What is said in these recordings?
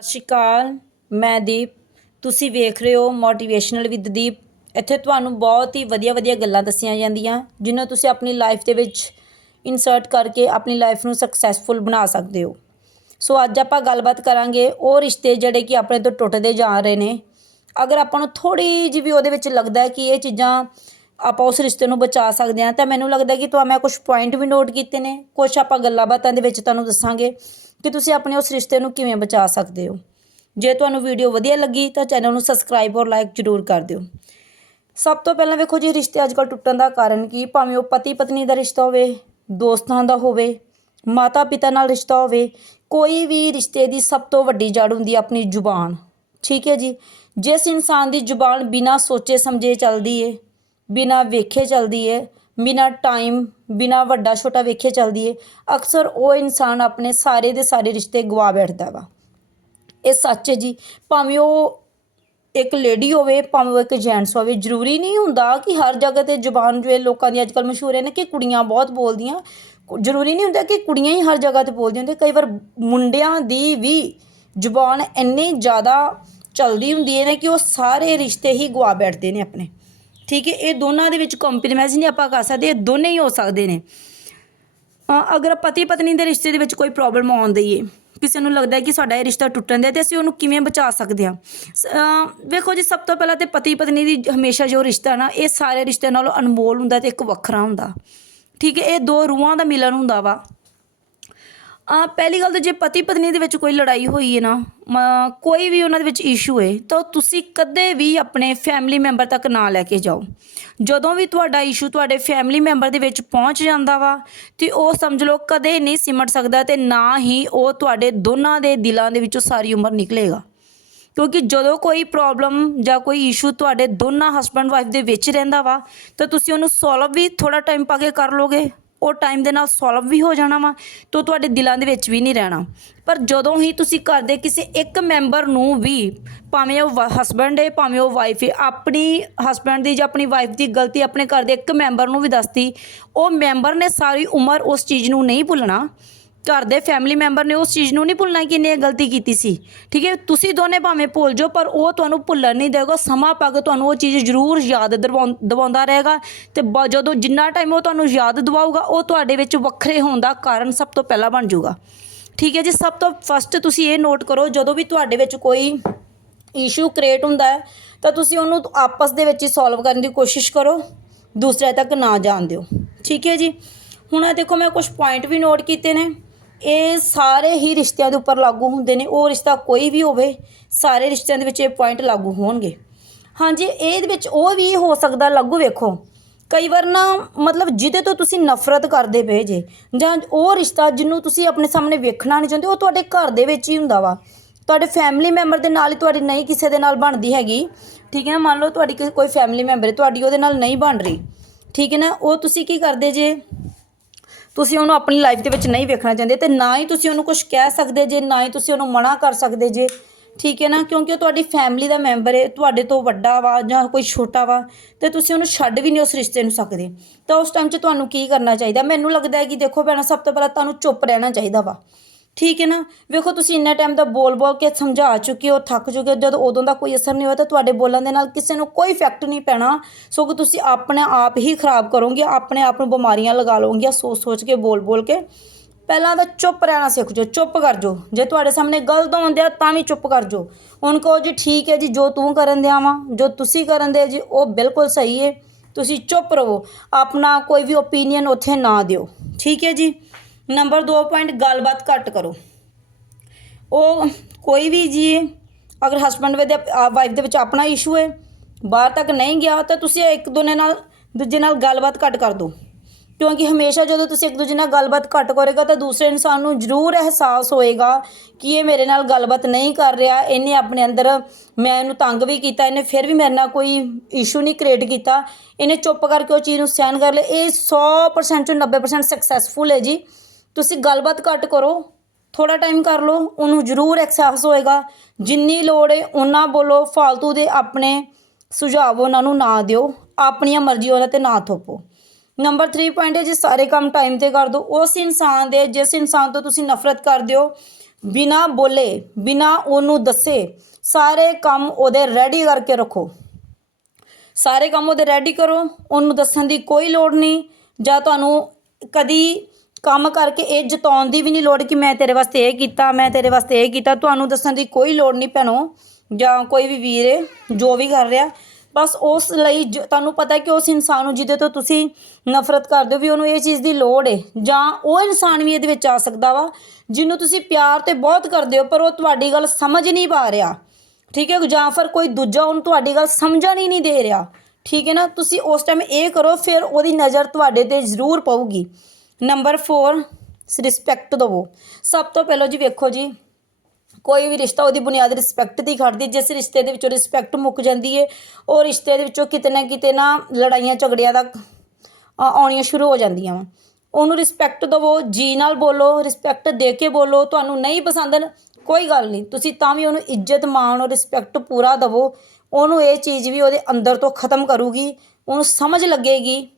ਸਤਿ ਸ਼੍ਰੀ ਅਕਾਲ, ਮੈਂ ਦੀਪ। ਤੁਸੀਂ ਵੇਖ ਰਹੇ ਹੋ ਮੋਟੀਵੇਸ਼ਨਲ ਵਿਦ ਦੀਪ। ਇੱਥੇ ਤੁਹਾਨੂੰ ਬਹੁਤ ਹੀ ਵਧੀਆ ਵਧੀਆ ਗੱਲਾਂ ਦੱਸੀਆਂ ਜਾਂਦੀਆਂ, ਜਿਨ੍ਹਾਂ ਤੁਸੀਂ ਆਪਣੀ ਲਾਈਫ ਦੇ ਵਿੱਚ ਇਨਸਰਟ ਕਰਕੇ ਆਪਣੀ ਲਾਈਫ ਨੂੰ ਸਕਸੈਸਫੁਲ ਬਣਾ ਸਕਦੇ ਹੋ। ਸੋ ਅੱਜ ਆਪਾਂ ਗੱਲਬਾਤ ਕਰਾਂਗੇ ਉਹ ਰਿਸ਼ਤੇ ਜਿਹੜੇ ਕਿ ਆਪਣੇ ਤੋਂ ਟੁੱਟਦੇ ਜਾ ਰਹੇ ਨੇ। ਅਗਰ ਆਪਾਂ ਨੂੰ ਥੋੜੀ ਜਿਹੀ ਵੀ ਉਹਦੇ ਵਿੱਚ ਲੱਗਦਾ ਹੈ ਕਿ ਇਹ ਚੀਜ਼ਾਂ ਆਪਾਂ ਉਸ ਰਿਸ਼ਤੇ ਨੂੰ ਬਚਾ ਸਕਦੇ ਹਾਂ, ਤਾਂ ਮੈਨੂੰ ਲੱਗਦਾ ਕਿ ਤੁਹਾਨੂੰ ਮੈਂ ਕੁਝ ਪੁਆਇੰਟ ਵੀ ਨੋਟ ਕੀਤੇ ਨੇ। ਕੁਝ ਆਪਾਂ ਗੱਲਾਂ ਬਾਤਾਂ ਦੇ ਵਿੱਚ ਤੁਹਾਨੂੰ ਦੱਸਾਂਗੇ। ਕਿ ਤੁਸੀਂ ਆਪਣੇ ਉਸ ਰਿਸ਼ਤੇ ਨੂੰ ਕਿਵੇਂ ਬਚਾ ਸਕਦੇ ਹੋ। ਜੇ ਤੁਹਾਨੂੰ ਵੀਡੀਓ ਵਧੀਆ ਲੱਗੀ ਤਾਂ ਚੈਨਲ ਨੂੰ ਸਬਸਕ੍ਰਾਈਬ ਔਰ ਲਾਈਕ ਜ਼ਰੂਰ ਕਰ ਦਿਓ। ਸਭ ਤੋਂ ਪਹਿਲਾਂ ਵੇਖੋ ਜੀ, ਰਿਸ਼ਤੇ ਅੱਜਕੱਲ ਟੁੱਟਣ ਦਾ ਕਾਰਨ ਕੀ? ਭਾਵੇਂ ਉਹ ਪਤੀ ਪਤਨੀ ਦਾ ਰਿਸ਼ਤਾ ਹੋਵੇ, ਦੋਸਤਾਂ ਦਾ ਹੋਵੇ ਮਾਤਾ ਪਿਤਾ ਨਾਲ ਰਿਸ਼ਤਾ ਹੋਵੇ, ਕੋਈ ਵੀ ਰਿਸ਼ਤੇ ਦੀ ਸਭ ਤੋਂ ਵੱਡੀ ਜੜ ਹੁੰਦੀ ਹੈ ਆਪਣੀ ਜ਼ੁਬਾਨ। ਠੀਕ ਹੈ ਜੀ? ਜਿਸ ਇਨਸਾਨ ਦੀ ਜ਼ੁਬਾਨ ਬਿਨਾਂ ਸੋਚੇ ਸਮਝੇ ਚੱਲਦੀ ਏ, ਬਿਨਾਂ ਵੇਖੇ ਚੱਲਦੀ ਏ ਬਿਨਾਂ ਟਾਈਮ ਬਿਨਾਂ ਵੱਡਾ ਛੋਟਾ ਵੇਖੇ ਚੱਲਦੀ ਏ, ਅਕਸਰ ਉਹ ਇਨਸਾਨ ਆਪਣੇ ਸਾਰੇ ਦੇ ਸਾਰੇ ਰਿਸ਼ਤੇ ਗਵਾ ਬੈਠਦਾ ਵਾ। ਇਹ ਸੱਚ ਹੈ ਜੀ। ਭਾਵੇਂ ਉਹ ਇੱਕ ਲੇਡੀ ਹੋਵੇ, ਭਾਵੇਂ ਉਹ ਇੱਕ ਜੈਂਟਸ ਹੋਵੇ, ਜ਼ਰੂਰੀ ਨਹੀਂ ਹੁੰਦਾ ਕਿ ਹਰ ਜਗ੍ਹਾ ਤੇ ਜ਼ੁਬਾਨ ਜੋ ਇਹ ਲੋਕਾਂ ਦੀ ਅੱਜਕੱਲ ਮਸ਼ਹੂਰ ਹੈ ਨਾ ਕਿ ਕੁੜੀਆਂ ਬਹੁਤ ਬੋਲਦੀਆਂ। ਜ਼ਰੂਰੀ ਨਹੀਂ ਹੁੰਦਾ ਕਿ ਕੁੜੀਆਂ ਹੀ ਹਰ ਜਗ੍ਹਾ ਤੇ ਬੋਲਦੀਆਂ ਹੁੰਦੀਆਂ। ਕਈ ਵਾਰ ਮੁੰਡਿਆਂ ਦੀ ਵੀ ਜ਼ੁਬਾਨ ਇੰਨੀ ਜ਼ਿਆਦਾ ਚਲਦੀ ਹੁੰਦੀ ਹੈ ਨਾ ਕਿ ਉਹ ਸਾਰੇ ਰਿਸ਼ਤੇ ਹੀ ਗਵਾ ਬੈਠਦੇ ਨੇ ਆਪਣੇ। ਠੀਕ ਹੈ ਇਹ ਦੋਨਾਂ ਦੇ ਵਿੱਚ ਕੰਪਰੋਮਾਈਜ਼ ਨਹੀਂ ਆਪਾਂ ਕਰ ਸਕਦੇ ਇਹ ਦੋਨੇ ਹੀ ਹੋ ਸਕਦੇ ਨੇ। ਅਗਰ ਪਤੀ ਪਤਨੀ ਦੇ ਰਿਸ਼ਤੇ ਦੇ ਵਿੱਚ ਕੋਈ ਪ੍ਰੋਬਲਮ ਆਉਂਦੀ ਏ ਕਿਸੇ ਨੂੰ ਲੱਗਦਾ ਹੈ ਕਿ ਸਾਡਾ ਇਹ ਰਿਸ਼ਤਾ ਟੁੱਟਣ ਦਾ ਤੇ ਅਸੀਂ ਉਹਨੂੰ ਕਿਵੇਂ ਬਚਾ ਸਕਦੇ ਹਾਂ? ਸ- ਅ, ਵੇਖੋ ਜੀ ਸਭ ਤੋਂ ਪਹਿਲਾਂ ਤੇ ਪਤੀ ਪਤਨੀ ਦੀ ਹਮੇਸ਼ਾ ਜੋ ਰਿਸ਼ਤਾ ਨਾ ਇਹ ਸਾਰੇ ਰਿਸ਼ਤੇ ਨਾਲੋਂ ਅਨਮੋਲ ਹੁੰਦਾ ਤੇ ਇੱਕ ਵੱਖਰਾ ਹੁੰਦਾ। ਠੀਕ ਹੈ ਇਹ ਦੋ ਰੂਹਾਂ ਦਾ ਮਿਲਨ ਹੁੰਦਾ ਵਾ। ਆ ਪਹਿਲੀ ਗੱਲ ਤਾਂ ਜੇ ਪਤੀ ਪਤਨੀ ਦੇ ਵਿੱਚ ਕੋਈ ਲੜਾਈ ਹੋਈ ਹੈ ਨਾ, ਮ- ਕੋਈ ਵੀ ਉਹਨਾਂ ਦੇ ਵਿੱਚ ਇਸ਼ੂ ਹੈ, ਤਾਂ ਤੁਸੀਂ ਕਦੇ ਵੀ ਆਪਣੇ ਫੈਮਿਲੀ ਮੈਂਬਰ ਤੱਕ ਨਾ ਲੈ ਕੇ ਜਾਓ। ਜਦੋਂ ਵੀ ਤੁਹਾਡਾ ਇਸ਼ੂ ਤੁਹਾਡੇ ਫੈਮਿਲੀ ਮੈਂਬਰ ਦੇ ਵਿੱਚ ਪਹੁੰਚ ਜਾਂਦਾ ਵਾ, ਤੇ ਉਹ ਸਮਝ ਲਓ ਕਦੇ ਨਹੀਂ ਸਿਮਟ ਸਕਦਾ ਤੇ ਨਾ ਹੀ ਉਹ ਤੁਹਾਡੇ ਦੋਨਾਂ ਦੇ ਦਿਲਾਂ ਦੇ ਵਿੱਚੋਂ ਸਾਰੀ ਉਮਰ ਨਿਕਲੇਗਾ। ਕਿਉਂਕਿ ਜਦੋਂ ਕੋਈ ਪ੍ਰੋਬਲਮ ਜਾਂ ਕੋਈ ਇਸ਼ੂ ਤੁਹਾਡੇ ਦੋਨਾਂ ਹਸਬੰਡ ਵਾਈਫ ਦੇ ਵਿੱਚ ਰਹਿੰਦਾ ਵਾ, ਤਾਂ ਤੁਸੀਂ ਉਹਨੂੰ ਸੋਲਵ ਵੀ ਥੋੜਾ ਟਾਈਮ ਪਾ ਕੇ ਕਰ ਲੋਗੇ। ਉਹ ਟਾਈਮ ਦੇ ਨਾਲ ਸੋਲਵ ਵੀ ਹੋ ਜਾਣਾ ਵਾ ਤਾਂ ਤੁਹਾਡੇ ਦਿਲਾਂ ਦੇ ਵਿੱਚ ਵੀ ਨਹੀਂ ਰਹਿਣਾ। ਪਰ ਜਦੋਂ ਹੀ ਤੁਸੀਂ ਘਰ ਦੇ ਕਿਸੇ ਇੱਕ ਮੈਂਬਰ ਨੂੰ ਵੀ ਭਾਵੇਂ ਉਹ ਹਸਬੰਡ ਹੈ ਭਾਵੇਂ ਉਹ ਵਾਈਫ ਹੈ ਆਪਣੀ ਹਸਬੰਡ ਦੀ ਜਾਂ ਆਪਣੀ ਵਾਈਫ ਦੀ ਗਲਤੀ ਆਪਣੇ ਘਰ ਦੇ ਇੱਕ ਮੈਂਬਰ ਨੂੰ ਵੀ ਦੱਸਤੀ, ਉਹ ਮੈਂਬਰ ਨੇ ਸਾਰੀ ਉਮਰ ਉਸ ਚੀਜ਼ ਨੂੰ ਨਹੀਂ ਭੁੱਲਣਾ। ਘਰ ਦੇ ਫੈਮਿਲੀ ਮੈਂਬਰ ਨੇ ਉਸ ਚੀਜ਼ ਨੂੰ ਨਹੀਂ ਭੁੱਲਣਾ ਕਿ ਇਹਨੇ ਇਹ ਗਲਤੀ ਕੀਤੀ ਸੀ। ਠੀਕ ਹੈ? ਤੁਸੀਂ ਦੋਨੇ ਭਾਵੇਂ ਭੁੱਲ ਜਾਓ, ਪਰ ਉਹ ਤੁਹਾਨੂੰ ਭੁੱਲਣ ਨਹੀਂ ਦੇਗਾ ਸਮਾਂ ਪਾ ਕੇ ਤੁਹਾਨੂੰ ਉਹ ਚੀਜ਼ ਜ਼ਰੂਰ ਯਾਦ ਦਿਵਾਉਂ- ਦਿਵਾਉਂਦਾ ਰਹੇਗਾ ਤੇ ਬ- ਜਦੋਂ ਜਿੰਨਾ ਟਾਈਮ ਉਹ ਤੁਹਾਨੂੰ ਯਾਦ ਦਿਵਾਊਗਾ, ਉਹ ਤੁਹਾਡੇ ਵਿੱਚ ਵੱਖਰੇ ਹੋਣ ਦਾ ਕਾਰਨ ਸਭ ਤੋਂ ਪਹਿਲਾਂ ਬਣ ਜਾਊਗਾ। ਠੀਕ ਹੈ ਜੀ? ਸਭ ਤੋਂ ਫਸਟ ਤੁਸੀਂ ਇਹ ਨੋਟ ਕਰੋ, ਜਦੋਂ ਵੀ ਤੁਹਾਡੇ ਵਿੱਚ ਕੋਈ ਇਸ਼ੂ ਕ੍ਰੀਏਟ ਹੁੰਦਾ ਹੈ, ਤਾਂ ਤੁਸੀਂ ਉਹਨੂੰ ਆਪਸ ਦੇ ਵਿੱਚ ਹੀ ਸੋਲਵ ਕਰਨ ਦੀ ਕੋਸ਼ਿਸ਼ ਕਰੋ। ਦੂਸਰੇ ਤੱਕ ਨਾ ਜਾਣ ਦਿਓ। ਠੀਕ ਹੈ ਜੀ? ਹੁਣ ਇਹ ਦੇਖੋ, ਮੈਂ ਕੁਝ ਪੁਆਇੰਟ ਵੀ ਨੋਟ ਕੀਤੇ ਨੇ। ਇਹ ਸਾਰੇ ਹੀ ਰਿਸ਼ਤਿਆਂ ਦੇ ਉੱਪਰ ਲਾਗੂ ਹੁੰਦੇ ਨੇ, ਉਹ ਰਿਸ਼ਤਾ ਕੋਈ ਵੀ ਹੋਵੇ, ਸਾਰੇ ਰਿਸ਼ਤਿਆਂ ਦੇ ਵਿੱਚ ਇਹ ਪੁਆਇੰਟ ਲਾਗੂ ਹੋਣਗੇ। ਹਾਂਜੀ, ਇਹਦੇ ਵਿੱਚ ਉਹ ਵੀ ਹੋ ਸਕਦਾ, ਲਾਗੂ ਵੇਖੋ। ਕਈ ਵਾਰ ਨਾ, ਮਤਲਬ ਜਿਹਦੇ ਤੋਂ ਤੁਸੀਂ ਨਫ਼ਰਤ ਕਰਦੇ ਪਏ ਜੇ, ਜਾਂ ਉਹ ਰਿਸ਼ਤਾ ਜਿਹਨੂੰ ਤੁਸੀਂ ਆਪਣੇ ਸਾਹਮਣੇ ਵੇਖਣਾ ਨਹੀਂ ਚਾਹੁੰਦੇ, ਉਹ ਤੁਹਾਡੇ ਘਰ ਦੇ ਵਿੱਚ ਹੀ ਹੁੰਦਾ ਵਾ। ਤੁਹਾਡੇ ਫੈਮਿਲੀ ਮੈਂਬਰ ਦੇ ਨਾਲ ਹੀ ਤੁਹਾਡੀ ਨਹੀਂ ਕਿਸੇ ਦੇ ਨਾਲ ਬਣਦੀ ਹੈਗੀ। ਠੀਕ ਹੈ ਨਾ ਮੰਨ ਲਓ ਤੁਹਾਡੀ ਕਿਸੇ- ਕੋਈ ਫੈਮਿਲੀ ਮੈਂਬਰ ਹੈ, ਤੁਹਾਡੀ ਉਹਦੇ ਨਾਲ ਨਹੀਂ ਬਣ ਰਹੀ। ਠੀਕ ਹੈ ਨਾ, ਉਹ ਤੁਸੀਂ ਕੀ ਕਰਦੇ ਜੇ? ਤੁਸੀਂ ਉਹਨੂੰ ਆਪਣੀ ਲਾਈਫ ਦੇ ਵਿੱਚ ਨਹੀਂ ਵੇਖਣਾ ਚਾਹੁੰਦੇ ਤੇ ਨਾ ਹੀ ਤੁਸੀਂ ਉਹਨੂੰ ਕੁਝ ਕਹਿ ਸਕਦੇ ਜੇ, ਨਾ ਹੀ ਤੁਸੀਂ ਉਹਨੂੰ ਮਨਾ ਕਰ ਸਕਦੇ ਜੇ। ਠੀਕ ਹੈ ਨਾ? ਕਿਉਂਕਿ ਉਹ ਤੁਹਾਡੀ ਫੈਮਿਲੀ ਦਾ ਮੈਂਬਰ ਹੈ ਤੁਹਾਡੇ ਤੋਂ ਵੱਡਾ ਵਾ ਜਾਂ ਕੋਈ ਛੋਟਾ ਵਾ ਤੇ ਤੁਸੀਂ ਉਹਨੂੰ ਛੱਡ ਵੀ ਨਹੀਂ ਉਸ ਰਿਸ਼ਤੇ ਨੂੰ ਸਕਦੇ। ਤਾਂ ਉਸ ਟਾਈਮ 'ਚ ਤੁਹਾਨੂੰ ਕੀ ਕਰਨਾ ਚਾਹੀਦਾ? ਮੈਨੂੰ ਲੱਗਦਾ ਹੈ ਕਿ ਦੇਖੋ ਭੈਣਾ, ਸਭ ਤੋਂ ਪਹਿਲਾਂ ਤੁਹਾਨੂੰ ਚੁੱਪ ਰਹਿਣਾ ਚਾਹੀਦਾ ਵਾ। ਠੀਕ ਹੈ ਨਾ? ਵੇਖੋ, ਤੁਸੀਂ ਇੰਨਾ ਟਾਈਮ ਦਾ ਬੋਲ ਬੋਲ ਕੇ ਸਮਝਾ ਚੁੱਕੇ ਹੋ, ਥੱਕ ਚੁੱਕੇ ਹੋ, ਜਦੋਂ ਉਦੋਂ ਦਾ ਕੋਈ ਅਸਰ ਨਹੀਂ ਹੋਇਆ ਤਾਂ ਤੁਹਾਡੇ ਬੋਲਣ ਦੇ ਨਾਲ ਕਿਸੇ ਨੂੰ ਕੋਈ ਇਫੈਕਟ ਨਹੀਂ ਪੈਣਾ। ਸੋ ਕਿ ਤੁਸੀਂ ਆਪਣੇ ਆਪ ਹੀ ਖਰਾਬ ਕਰੋਗੇ, ਆਪਣੇ ਆਪ ਨੂੰ ਬਿਮਾਰੀਆਂ ਲਗਾ ਲਓਗੇ ਸੋਚ ਸੋਚ ਕੇ, ਬੋਲ ਬੋਲ ਕੇ। ਪਹਿਲਾਂ ਤਾਂ ਚੁੱਪ ਰਹਿਣਾ ਸਿੱਖ ਜਾਓ, ਚੁੱਪ ਕਰ ਜਾਓ। ਜੇ ਤੁਹਾਡੇ ਸਾਹਮਣੇ ਗਲਤ ਹੁੰਦੇ ਆ ਤਾਂ ਵੀ ਚੁੱਪ ਕਰ ਜਾਓ। ਉਹਨੂੰ ਕਹੋ ਜੀ, ਠੀਕ ਹੈ ਜੀ, ਜੋ ਤੂੰ ਕਰਨ ਦਿਆ ਵਾ, ਜੋ ਤੁਸੀਂ ਕਰਨ ਦੇ ਜੀ, ਉਹ ਬਿਲਕੁਲ ਸਹੀ ਹੈ ਤੁਸੀਂ ਚੁੱਪ ਰਹੋ। ਆਪਣਾ ਕੋਈ ਵੀ ਓਪੀਨੀਅਨ ਉੱਥੇ ਨਾ ਦਿਓ। ਠੀਕ ਹੈ ਜੀ? ਨੰਬਰ 2 ਪੁਆਇੰਟ ਗੱਲਬਾਤ ਘੱਟ ਕਰੋ। ਉਹ ਕੋਈ ਵੀ ਜੀ, ਅਗਰ ਹਸਬੰਡ ਦੇ ਵਾਈਫ ਦੇ ਵਿੱਚ ਆਪਣਾ ਇਸ਼ੂ ਹੈ, ਬਾਹਰ ਤੱਕ ਨਹੀਂ ਗਿਆ, ਤਾਂ ਤੁਸੀਂ ਇੱਕ ਦੋਨੇ ਨਾਲ, ਦੂਜੇ ਨਾਲ ਗੱਲਬਾਤ ਘੱਟ ਕਰ ਦਿਓ। ਕਿਉਂਕਿ ਹਮੇਸ਼ਾ ਜਦੋਂ ਤੁਸੀਂ ਇੱਕ ਦੂਜੇ ਨਾਲ ਗੱਲਬਾਤ ਘੱਟ ਕਰੋਗੇ, ਤਾਂ ਦੂਸਰੇ ਇਨਸਾਨ ਨੂੰ ਜ਼ਰੂਰ ਅਹਿਸਾਸ ਹੋਏਗਾ ਕਿ ਇਹ ਮੇਰੇ ਨਾਲ ਗੱਲਬਾਤ ਨਹੀਂ ਕਰ ਰਿਹਾ, ਇਹਨੇ ਆਪਣੇ ਅੰਦਰ ਮੈਂ ਇਹਨੂੰ ਤੰਗ ਵੀ ਕੀਤਾ, ਇਹਨੇ ਫਿਰ ਵੀ ਮੇਰੇ ਨਾਲ ਕੋਈ ਇਸ਼ੂ ਨਹੀਂ ਕ੍ਰੀਏਟ ਕੀਤਾ। ਇਹਨੇ ਚੁੱਪ ਕਰਕੇ ਉਹ ਚੀਜ਼ ਨੂੰ ਸਹਿਣ ਕਰ ਲਿਆ। ਇਹ 100% ਚੋਂ 90% ਸਕਸੈਸਫੁਲ ਹੈ ਜੀ। ਤੁਸੀਂ ਗੱਲਬਾਤ ਘੱਟ ਕਰੋ ਥੋੜਾ ਟਾਈਮ ਕਰ ਲਓ, ਉਹਨੂੰ ਜ਼ਰੂਰ ਐਕਸੈਸ ਹੋਏਗਾ। ਜਿੰਨੀ ਲੋੜ ਹੈ ਉਹਨਾਂ ਬੋਲੋ ਫालतू ਦੇ ਆਪਣੇ ਸੁਝਾਅ ਉਹਨਾਂ ਨੂੰ ਨਾ ਦਿਓ। ਆਪਣੀਆਂ ਮਰਜ਼ੀ ਉਹਨਾਂ ਤੇ ਨਾ ਥੋਪੋ। ਨੰਬਰ 3 ਪੁਆਇੰਟ ਹੈ ਜੇ, ਸਾਰੇ ਕੰਮ ਟਾਈਮ ਤੇ ਕਰ ਦਿਓ। ਉਸ ਇਨਸਾਨ ਦੇ, ਜਿਸ ਇਨਸਾਨ ਤੋਂ ਤੁਸੀਂ ਨਫ਼ਰਤ ਕਰਦੇ ਹੋ, ਬਿਨਾ ਬੋਲੇ, ਬਿਨਾ ਉਹਨੂੰ ਦੱਸੇ, ਸਾਰੇ ਕੰਮ ਉਹਦੇ ਰੈਡੀ ਕਰਕੇ ਰੱਖੋ। ਸਾਰੇ ਕੰਮ ਉਹਦੇ ਰੈਡੀ ਕਰੋ, ਉਹਨੂੰ ਦੱਸਣ ਦੀ ਕੋਈ ਲੋੜ ਨਹੀਂ। ਜਾਂ ਤੁਹਾਨੂੰ ਕਦੀ ਕੰਮ ਕਰਕੇ ਇਹ ਜਤਾਉਣ ਦੀ ਵੀ ਨਹੀਂ ਲੋੜ ਕਿ ਮੈਂ ਤੇਰੇ ਵਾਸਤੇ ਇਹ ਕੀਤਾ, ਮੈਂ ਤੇਰੇ ਵਾਸਤੇ ਇਹ ਕੀਤਾ। ਤੁਹਾਨੂੰ ਦੱਸਣ ਦੀ ਕੋਈ ਲੋੜ ਨਹੀਂ ਭੈਣੋ, ਜਾਂ ਕੋਈ ਵੀ ਵੀਰ ਹੈ, ਜੋ ਵੀ ਕਰ ਰਿਹਾ। ਬਸ ਉਸ ਲਈ ਜ- ਤੁਹਾਨੂੰ ਪਤਾ ਕਿ ਉਸ ਇਨਸਾਨ ਨੂੰ ਜਿਹਦੇ ਤੋਂ ਤੁਸੀਂ ਨਫ਼ਰਤ ਕਰਦੇ ਹੋ ਵੀ ਉਹਨੂੰ ਇਹ ਚੀਜ਼ ਦੀ ਲੋੜ ਏ ਜਾਂ ਉਹ ਇਨਸਾਨ ਵੀ ਇਹਦੇ ਵਿੱਚ ਆ ਸਕਦਾ ਵਾ, ਜਿਹਨੂੰ ਤੁਸੀਂ ਪਿਆਰ ਤੇ ਬਹੁਤ ਕਰਦੇ ਹੋ, ਪਰ ਉਹ ਤੁਹਾਡੀ ਗੱਲ ਸਮਝ ਨਹੀਂ ਪਾ ਰਿਹਾ। ਠੀਕ ਹੈ, ਜਾਂ ਫਿਰ ਕੋਈ ਦੂਜਾ ਉਹਨੂੰ ਤੁਹਾਡੀ ਗੱਲ ਸਮਝਣ ਹੀ ਨਹੀਂ ਦੇ ਰਿਹਾ। ਠੀਕ ਹੈ ਨਾ, ਤੁਸੀਂ ਉਸ ਟਾਈਮ ਇਹ ਕਰੋ, ਫਿਰ ਉਹਦੀ ਨਜ਼ਰ ਤੁਹਾਡੇ ਤੇ ਜ਼ਰੂਰ ਪਊਗੀ। ਨੰਬਰ 4 ਰਿਸਪੈਕਟ ਦਿਵੋ। ਸਭ ਤੋਂ ਪਹਿਲਾਂ ਜੀ ਵੇਖੋ ਜੀ, ਕੋਈ ਵੀ ਰਿਸ਼ਤਾ ਉਹਦੀ ਬੁਨਿਆਦ ਰਿਸਪੈਕਟ ਦੀ ਖੜਦੀ, ਜਿਸ ਰਿਸ਼ਤੇ ਦੇ ਵਿੱਚੋਂ ਰਿਸਪੈਕਟ ਮੁੱਕ ਜਾਂਦੀ ਏ, ਉਹ ਰਿਸ਼ਤੇ ਦੇ ਵਿੱਚੋਂ ਕਿਤੇ ਨਾ ਕਿਤੇ ਨਾ ਲੜਾਈਆਂ, ਝਗੜਿਆਂ ਦਾ ਆ- ਆਉਣੀਆਂ ਸ਼ੁਰੂ ਹੋ ਜਾਂਦੀਆਂ ਵਾ। ਉਹਨੂੰ ਰਿਸਪੈਕਟ ਦਿਵੋ, ਜੀ ਨਾਲ ਬੋਲੋ ਰਿਸਪੈਕਟ ਦੇ ਕੇ ਬੋਲੋ, ਤੁਹਾਨੂੰ ਨਹੀਂ ਪਸੰਦ ਕੋਈ ਗੱਲ ਨਹੀਂ। ਤੁਸੀਂ ਤਾਂ ਵੀ ਉਹਨੂੰ ਇੱਜ਼ਤ ਮਾਣ ਔਰ ਰਿਸਪੈਕਟ ਪੂਰਾ ਦਿਵੋ। ਉਹਨੂੰ ਇਹ ਚੀਜ਼ ਵੀ ਉਹਦੇ ਅੰਦਰ ਤੋਂ ਖਤਮ ਕਰੂਗੀ, ਉਹਨੂੰ ਸਮਝ ਲੱਗੇਗੀ।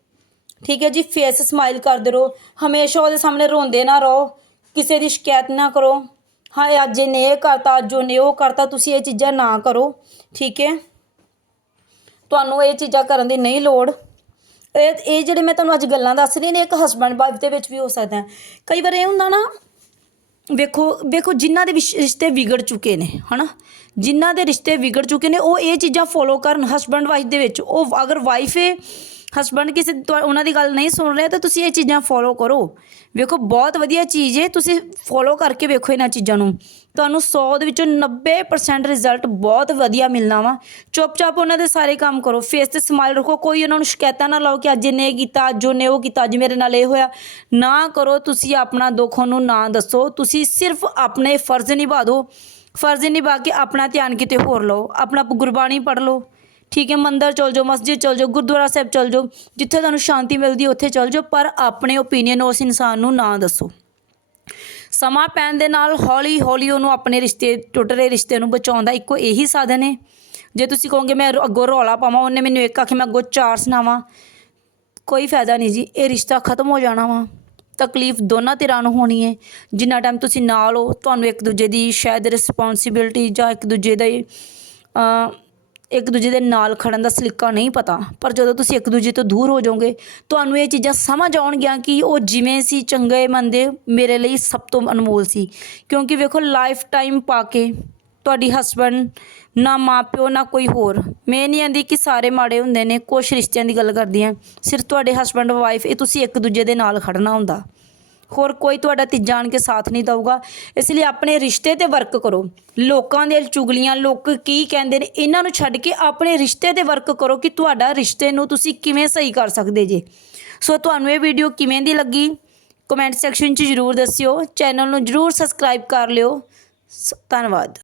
ਠੀਕ ਹੈ ਜੀ ਫੇਸ ਸਮਾਈਲ ਕਰਦੇ ਰਹੋ। ਹਮੇਸ਼ਾ ਉਹਦੇ ਸਾਹਮਣੇ ਰੋਂਦੇ ਨਾ ਰਹੋ। ਕਿਸੇ ਦੀ ਸ਼ਿਕਾਇਤ ਨਾ ਕਰੋ। ਹਾਂ ਅੱਜ ਇਹਨੇ ਇਹ ਕਰਤਾ, ਅੱਜ ਉਹਨੇ ਉਹ ਕਰਤਾ, ਤੁਸੀਂ ਇਹ ਚੀਜ਼ਾਂ ਨਾ ਕਰੋ। ਠੀਕ ਹੈ? ਤੁਹਾਨੂੰ ਇਹ ਚੀਜ਼ਾਂ ਕਰਨ ਦੀ ਨਹੀਂ ਲੋੜ। ਇਹ ਇਹ ਜਿਹੜੇ ਮੈਂ ਤੁਹਾਨੂੰ ਅੱਜ ਗੱਲਾਂ ਦੱਸ ਰਹੀ ਨੇ, ਇੱਕ ਹਸਬੰਡ ਵਾਈਫ ਦੇ ਵਿੱਚ ਵੀ ਹੋ ਸਕਦਾ ਹੈ। ਕਈ ਵਾਰ ਇਹ ਹੁੰਦਾ ਨਾ, ਵੇਖੋ ਵੇਖੋ, ਜਿਨ੍ਹਾਂ ਦੇ ਵਿਸ਼- ਰਿਸ਼ਤੇ ਵਿਗੜ ਚੁੱਕੇ ਨੇ, ਹਨਾ? ਜਿਨ੍ਹਾਂ ਦੇ ਰਿਸ਼ਤੇ ਵਿਗੜ ਚੁੱਕੇ ਨੇ, ਉਹ ਇਹ ਚੀਜ਼ਾਂ ਫੋਲੋ ਕਰਨ ਹਸਬੰਡ ਵਾਈਫ ਦੇ ਵਿੱਚ। ਉਹ ਅਗਰ ਵਾਈਫ ਹੈ ਹਸਬੰਡ ਕਿਸੇ ਤੁਹਾ- ਉਹਨਾਂ ਦੀ ਗੱਲ ਨਹੀਂ ਸੁਣ ਰਿਹਾ, ਤਾਂ ਤੁਸੀਂ ਇਹ ਚੀਜ਼ਾਂ ਫੋਲੋ ਕਰੋ। ਵੇਖੋ, ਬਹੁਤ ਵਧੀਆ ਚੀਜ਼ ਹੈ ਤੁਸੀਂ ਫੋਲੋ ਕਰਕੇ ਵੇਖੋ ਇਹਨਾਂ ਚੀਜ਼ਾਂ ਨੂੰ। ਤੁਹਾਨੂੰ 100 ਦੇ ਵਿੱਚੋਂ 90% ਰਿਜ਼ਲਟ ਬਹੁਤ ਵਧੀਆ ਮਿਲਣਾ ਵਾ। ਚੁੱਪਚਾਪ ਉਹਨਾਂ ਦੇ ਸਾਰੇ ਕੰਮ ਕਰੋ ਫੇਸ ਤੇ ਸਮਾਈਲ ਰੱਖੋ, ਕੋਈ ਉਹਨਾਂ ਨੂੰ ਸ਼ਿਕਾਇਤਾਂ ਨਾ ਲਾਓ ਕਿ ਅੱਜ ਇਹਨੇ ਇਹ ਕੀਤਾ, ਅੱਜ ਉਹਨੇ ਉਹ ਕੀਤਾ, ਅੱਜ ਮੇਰੇ ਨਾਲ ਇਹ ਹੋਇਆ। ਨਾ ਕਰੋ, ਤੁਸੀਂ ਆਪਣਾ ਦੁੱਖ ਉਹਨੂੰ ਨਾ ਦੱਸੋ, ਤੁਸੀਂ ਸਿਰਫ ਆਪਣੇ ਫਰਜ਼ ਨਿਭਾ ਦਿਓ। ਫਰਜ਼ ਨਿਭਾ ਕੇ ਆਪਣਾ ਧਿਆਨ ਕਿਤੇ ਹੋਰ ਲਓ, ਆਪਣਾ ਗੁਰਬਾਣੀ ਪੜ੍ਹ ਲਓ। ਠੀਕ ਹੈ, ਮੰਦਰ ਚਲ ਜਾਓ, ਮਸਜਿਦ ਚਲ ਜਾਓ, ਗੁਰਦੁਆਰਾ ਸਾਹਿਬ ਚਲ ਜਾਓ, ਜਿੱਥੇ ਤੁਹਾਨੂੰ ਸ਼ਾਂਤੀ ਮਿਲਦੀ ਉੱਥੇ ਚਲ ਜਾਓ, ਪਰ ਆਪਣੇ ਓਪੀਨੀਅਨ ਉਸ ਇਨਸਾਨ ਨੂੰ ਨਾ ਦੱਸੋ। ਸਮਾਂ ਪੈਣ ਦੇ ਨਾਲ ਹੌਲੀ ਹੌਲੀ ਉਹਨੂੰ ਆਪਣੇ ਰਿਸ਼ਤੇ ਟੁੱਟ ਰਹੇ ਰਿਸ਼ਤੇ ਨੂੰ ਬਚਾਉਣ ਦਾ ਇੱਕੋ ਇਹੀ ਸਾਧਨ ਹੈ। ਜੇ ਤੁਸੀਂ ਕਹੋਗੇ, ਮੈਂ ਅੱਗੋਂ ਰੌਲਾ ਪਾਵਾਂ, ਉਹਨੇ ਮੈਨੂੰ ਇੱਕ ਆਖੇ ਮੈਂ ਅੱਗੋਂ ਚਾਰ ਸੁਣਾਵਾਂ। ਕੋਈ ਫਾਇਦਾ ਨਹੀਂ ਜੀ, ਇਹ ਰਿਸ਼ਤਾ ਖਤਮ ਹੋ ਜਾਣਾ ਵਾ। ਤਕਲੀਫ ਦੋਨਾਂ ਧਿਰਾਂ ਨੂੰ ਹੋਣੀ ਹੈ। ਜਿੰਨਾ ਟਾਈਮ ਤੁਸੀਂ ਨਾਲ ਹੋ, ਤੁਹਾਨੂੰ ਇੱਕ ਦੂਜੇ ਦੀ ਸ਼ਾਇਦ ਰਿਸਪੌਂਸਿਬਿਲਟੀ ਜਾਂ ਇੱਕ ਦੂਜੇ ਦਾ ਇੱਕ ਦੂਜੇ ਦੇ ਨਾਲ ਖੜਨ ਦਾ ਸਲੀਕਾ ਨਹੀਂ ਪਤਾ। ਪਰ ਜਦੋਂ ਤੁਸੀਂ ਇੱਕ ਦੂਜੇ ਤੋਂ ਦੂਰ ਹੋ ਜਾਓਗੇ, ਤੁਹਾਨੂੰ ਇਹ ਚੀਜ਼ਾਂ ਸਮਝ ਆਉਣਗੀਆਂ ਕਿ ਉਹ ਜਿਵੇਂ ਸੀ, ਚੰਗੇ ਮੰਦੇ ਮੇਰੇ ਲਈ ਸਭ ਤੋਂ ਅਨਮੋਲ ਸੀ। ਕਿਉਂਕਿ ਵੇਖੋ ਲਾਈਫ ਟਾਈਮ ਪਾ ਕੇ ਤੁਹਾਡੀ ਹਸਬੰਡ ਨਾ ਮਾਪਿਓ, ਨਾ ਕੋਈ ਹੋਰ। ਮੈਂ ਨਹੀਂ ਆਂਦੀ ਕਿ ਸਾਰੇ ਮਾੜੇ ਹੁੰਦੇ ਨੇ ਕੁਝ ਰਿਸ਼ਤਿਆਂ ਦੀ ਗੱਲ ਕਰਦੀ ਹਾਂ ਸਿਰਫ ਤੁਹਾਡੇ ਹਸਬੰਡ ਵਾਈਫ ਇਹ ਤੁਸੀਂ ਇੱਕ ਦੂਜੇ ਦੇ ਨਾਲ ਖੜਨਾ ਹੁੰਦਾ। ਹੋਰ ਕੋਈ ਤੁਹਾਡਾ ਤੀਜਾ ਆਣ ਕੇ ਸਾਥ ਨਹੀਂ ਦਊਗਾ। ਇਸ ਲਈ ਆਪਣੇ ਰਿਸ਼ਤੇ ਤੇ ਵਰਕ ਕਰੋ। ਲੋਕਾਂ ਦੇ ਚੁਗਲੀਆਂ, ਲੋਕ ਕੀ ਕਹਿੰਦੇ ਨੇ, ਇਹਨਾਂ ਨੂੰ ਛੱਡ ਕੇ ਆਪਣੇ ਰਿਸ਼ਤੇ ਤੇ ਵਰਕ ਕਰੋ ਕਿ ਤੁਹਾਡਾ ਰਿਸ਼ਤੇ ਨੂੰ ਤੁਸੀਂ ਕਿਵੇਂ ਸਹੀ ਕਰ ਸਕਦੇ ਜੇ। ਸੋ ਤੁਹਾਨੂੰ ਇਹ ਵੀਡੀਓ ਕਿਵੇਂ ਦੀ ਲੱਗੀ? ਕਮੈਂਟ ਸੈਕਸ਼ਨ 'ਚ ਜਰੂਰ ਦੱਸਿਓ। ਚੈਨਲ ਨੂੰ ਜਰੂਰ ਸਬਸਕ੍ਰਾਈਬ ਕਰ ਲਿਓ। ਸ- ਧੰਨਵਾਦ।